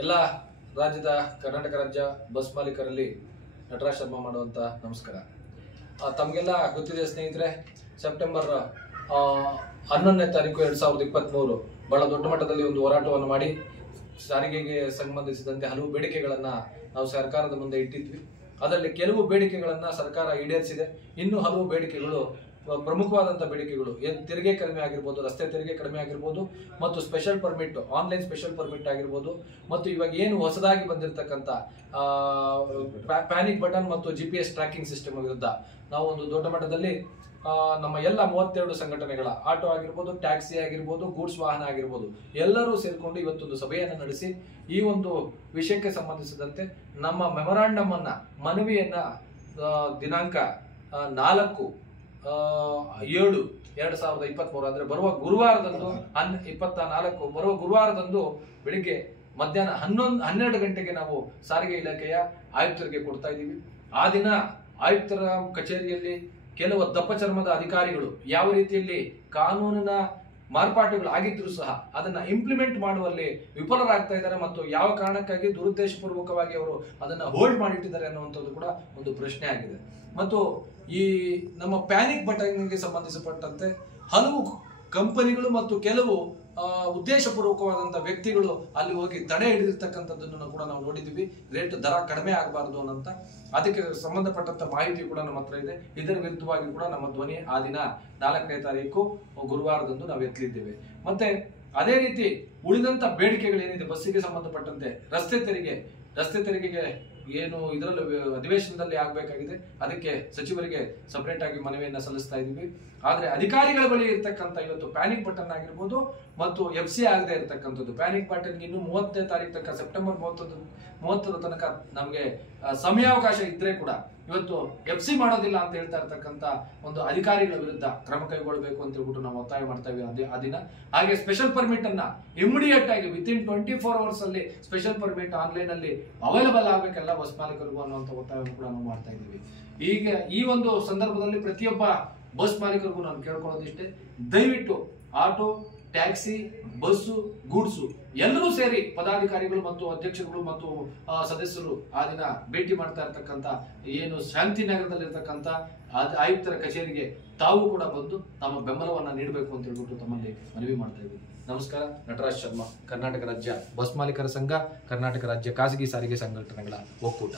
ಎಲ್ಲ ರಾಜ್ಯದ ಕರ್ನಾಟಕ ರಾಜ್ಯ ಬಸ್ ಮಾಲೀಕರಲ್ಲಿ ನಟರಾಜ್ ಶರ್ಮಾ ಮಾಡುವಂತ ನಮಸ್ಕಾರ. ತಮಗೆಲ್ಲ ಗೊತ್ತಿದೆ ಸ್ನೇಹಿತರೆ, ಸೆಪ್ಟೆಂಬರ್ 11ನೇ ತಾರೀಕು 2023 ಬಹಳ ದೊಡ್ಡ ಮಟ್ಟದಲ್ಲಿ ಒಂದು ಹೋರಾಟವನ್ನು ಮಾಡಿ ಸಾರಿಗೆಗೆ ಸಂಬಂಧಿಸಿದಂತೆ ಹಲವು ಬೇಡಿಕೆಗಳನ್ನ ನಾವು ಸರ್ಕಾರದ ಮುಂದೆ ಇಟ್ಟಿದ್ವಿ. ಅದರಲ್ಲಿ ಕೆಲವು ಬೇಡಿಕೆಗಳನ್ನ ಸರ್ಕಾರ ಈಡೇರಿಸಿದೆ. ಇನ್ನು ಹಲವು ಬೇಡಿಕೆಗಳು, ಪ್ರಮುಖವಾದಂತಹ ಬೇಡಿಕೆಗಳು, ತೆರಿಗೆ ಕಡಿಮೆ ಆಗಿರ್ಬೋದು, ರಸ್ತೆ ತೆರಿಗೆ ಕಡಿಮೆ ಆಗಿರ್ಬೋದು, ಮತ್ತು special permit, online special permit ಆಗಿರ್ಬೋದು, ಮತ್ತು ಇವಾಗ ಏನು ಹೊಸದಾಗಿ ಬಂದಿರತಕ್ಕಂತ ಪ್ಯಾನಿಕ್ ಬಟನ್ ಮತ್ತು GPS ಟ್ರ್ಯಾಕಿಂಗ್ ಸಿಸ್ಟಮ್ ವಿರುದ್ಧ ನಾವು ಒಂದು ದೊಡ್ಡ ಮಟ್ಟದಲ್ಲಿ ನಮ್ಮ ಎಲ್ಲ 32 ಸಂಘಟನೆಗಳ, ಆಟೋ ಆಗಿರ್ಬೋದು, ಟ್ಯಾಕ್ಸಿ ಆಗಿರ್ಬೋದು, ಗೂಡ್ಸ್ ವಾಹನ ಆಗಿರ್ಬೋದು, ಎಲ್ಲರೂ ಸೇರಿಕೊಂಡು ಇವತ್ತೊಂದು ಸಭೆಯನ್ನು ನಡೆಸಿ ಈ ಒಂದು ವಿಷಯಕ್ಕೆ ಸಂಬಂಧಿಸಿದಂತೆ ನಮ್ಮ ಮೆಮೊರಾಂಡಮ್ ಅನ್ನ, ಮನವಿಯನ್ನ ದಿನಾಂಕ 4/7/2023 ಅಂದ್ರೆ ಬರುವ ಗುರುವಾರದಂದು 24 ಬರುವ ಗುರುವಾರದಂದು ಬೆಳಿಗ್ಗೆ ಮಧ್ಯಾಹ್ನ 12 ಗಂಟೆಗೆ ನಾವು ಸಾರಿಗೆ ಇಲಾಖೆಯ ಆಯುಕ್ತರಿಗೆ ಕೊಡ್ತಾ ಇದ್ದೀವಿ. ಆ ದಿನ ಆಯುಕ್ತರ ಕಚೇರಿಯಲ್ಲಿ ಕೆಲವು ದಪ್ಪ ಚರ್ಮದ ಅಧಿಕಾರಿಗಳು ಯಾವ ರೀತಿಯಲ್ಲಿ ಕಾನೂನಿನ ಮಾರ್ಪಾಟುಗಳು ಆಗಿದ್ರು ಸಹ ಅದನ್ನ ಇಂಪ್ಲಿಮೆಂಟ್ ಮಾಡುವಲ್ಲಿ ವಿಫಲರಾಗ್ತಾ ಇದ್ದಾರೆ, ಮತ್ತು ಯಾವ ಕಾರಣಕ್ಕಾಗಿ ದುರುದ್ದೇಶಪೂರ್ವಕವಾಗಿ ಅವರು ಅದನ್ನ ಹೋಲ್ಡ್ ಮಾಡಿಟ್ಟಿದ್ದಾರೆ ಅನ್ನುವಂಥದ್ದು ಕೂಡ ಒಂದು ಪ್ರಶ್ನೆ ಆಗಿದೆ. ಮತ್ತು ಈ ನಮ್ಮ ಪ್ಯಾನಿಕ್ ಬಟನ್ಗೆ ಸಂಬಂಧಿಸಪಟ್ಟಂತೆ ಹಲವು ಕಂಪನಿಗಳು ಮತ್ತು ಕೆಲವು ಉದ್ದೇಶಪೂರ್ವಕವಾದಂತಹ ವ್ಯಕ್ತಿಗಳು ಅಲ್ಲಿ ಹೋಗಿ ತಡೆ ಹಿಡಿದಿರ್ತಕ್ಕಂಥದ್ದನ್ನು ಕೂಡ ನಾವು ನೋಡಿದ್ವಿ. ರೇಟ್ ದರ ಕಡಿಮೆ ಆಗಬಾರ್ದು ಅನ್ನಂತ, ಅದಕ್ಕೆ ಸಂಬಂಧಪಟ್ಟಂತ ಮಾಹಿತಿ ಕೂಡ ನಮ್ಮ ಹತ್ರ ಇದೆ. ಇದರ ವಿರುದ್ಧವಾಗಿ ಕೂಡ ನಮ್ಮ ಧ್ವನಿ ಆ ದಿನ 4ನೇ ತಾರೀಕು ಗುರುವಾರದಂದು ನಾವು ಎತ್ತಲಿದ್ದೇವೆ. ಮತ್ತೆ ಅದೇ ರೀತಿ ಉಳಿದಂತ ಬೇಡಿಕೆಗಳೇನಿದೆ ಬಸ್ಸಿಗೆ ಸಂಬಂಧಪಟ್ಟಂತೆ, ರಸ್ತೆ ತೆರಿಗೆಗೆ ಏನು ಇದರಲ್ಲಿ ಅಧಿವೇಶನದಲ್ಲಿ ಆಗ್ಬೇಕಾಗಿದೆ, ಅದಕ್ಕೆ ಸಚಿವರಿಗೆ ಸಪರೇಟ್ ಆಗಿ ಮನವಿಯನ್ನ ಸಲ್ಲಿಸ್ತಾ ಇದೀವಿ. ಆದ್ರೆ ಅಧಿಕಾರಿಗಳ ಬಳಿ ಇರ್ತಕ್ಕಂಥ ಇವತ್ತು ಪ್ಯಾನಿಕ್ ಬಟನ್ ಆಗಿರ್ಬೋದು ಮತ್ತು FC ಆಗದೆ ಇರತಕ್ಕಂಥದ್ದು, ಪ್ಯಾನಿಕ್ ಬಟನ್ಗೆ ಇನ್ನು 30ನೇ ತಾರೀಕು ತನಕ, ಸೆಪ್ಟೆಂಬರ್ 30ರ ತನಕ ನಮಗೆ ಸಮಯಾವಕಾಶ ಇದ್ರೆ ಕೂಡ ಇವತ್ತು FC ಮಾಡೋದಿಲ್ಲ ಅಂತ ಹೇಳ್ತಾ ಇರ್ತಕ್ಕಂಥ ಒಂದು ಅಧಿಕಾರಿಗಳ ವಿರುದ್ಧ ಕ್ರಮ ಕೈಗೊಳ್ಳಬೇಕು ಅಂತ ಹೇಳ್ಬಿಟ್ಟು ನಾವು ಒತ್ತಾಯ ಮಾಡ್ತಾ ಇದ್ದೀವಿ ಆ ದಿನ. ಹಾಗೆ ಸ್ಪೆಷಲ್ ಪರ್ಮಿಟ್ ಅನ್ನ ಇಮಿಡಿಯೇಟ್ ಆಗಿ ವಿತಿನ್ 24 ಅವರ್ಸ್ ಅಲ್ಲಿ ಸ್ಪೆಷಲ್ ಪರ್ಮಿಟ್ ಆನ್ಲೈನ್ ಅಲ್ಲಿ ಅವೈಲಬಲ್ ಆಗಬೇಕೆಲ್ಲ ಬಸ್ ಮಾಲೀಕರಿಗೂ ಅನ್ನುವಂಥ ಒತ್ತಾಯವನ್ನು ಕೂಡ ನಾವು ಮಾಡ್ತಾ ಇದ್ದೀವಿ. ಈಗ ಈ ಒಂದು ಸಂದರ್ಭದಲ್ಲಿ ಪ್ರತಿಯೊಬ್ಬ ಬಸ್ ಮಾಲೀಕರಿಗೂ ನಾನು ಕೇಳ್ಕೊಳ್ಳೋದಿಷ್ಟೇ, ದಯವಿಟ್ಟು ಆಟೋ, ಟ್ಯಾಕ್ಸಿ, ಬಸ್ಸು, ಗೂಡ್ಸು ಎಲ್ಲರೂ ಸೇರಿ ಪದಾಧಿಕಾರಿಗಳು ಮತ್ತು ಅಧ್ಯಕ್ಷರುಗಳು ಮತ್ತು ಸದಸ್ಯರು ಆ ದಿನ ಭೇಟಿ ಮಾಡ್ತಾ ಇರ್ತಕ್ಕಂಥ ಏನು ಶಾಂತಿನಗರದಲ್ಲಿ ಇರ್ತಕ್ಕಂಥ ಆಯುಕ್ತರ ಕಚೇರಿಗೆ ತಾವು ಕೂಡ ಬಂದು ತಮ್ಮ ಬೆಂಬಲವನ್ನ ನೀಡಬೇಕು ಅಂತ ಹೇಳ್ಬಿಟ್ಟು ತಮ್ಮಲ್ಲಿ ಮನವಿ ಮಾಡ್ತಾ ಇದ್ದೀವಿ. ನಮಸ್ಕಾರ. ನಟರಾಜ್ ಶರ್ಮಾ, ಕರ್ನಾಟಕ ರಾಜ್ಯ ಬಸ್ ಮಾಲೀಕರ ಸಂಘ, ಕರ್ನಾಟಕ ರಾಜ್ಯ ಖಾಸಗಿ ಸಾರಿಗೆ ಸಂಘಟನೆಗಳ ಒಕ್ಕೂಟ.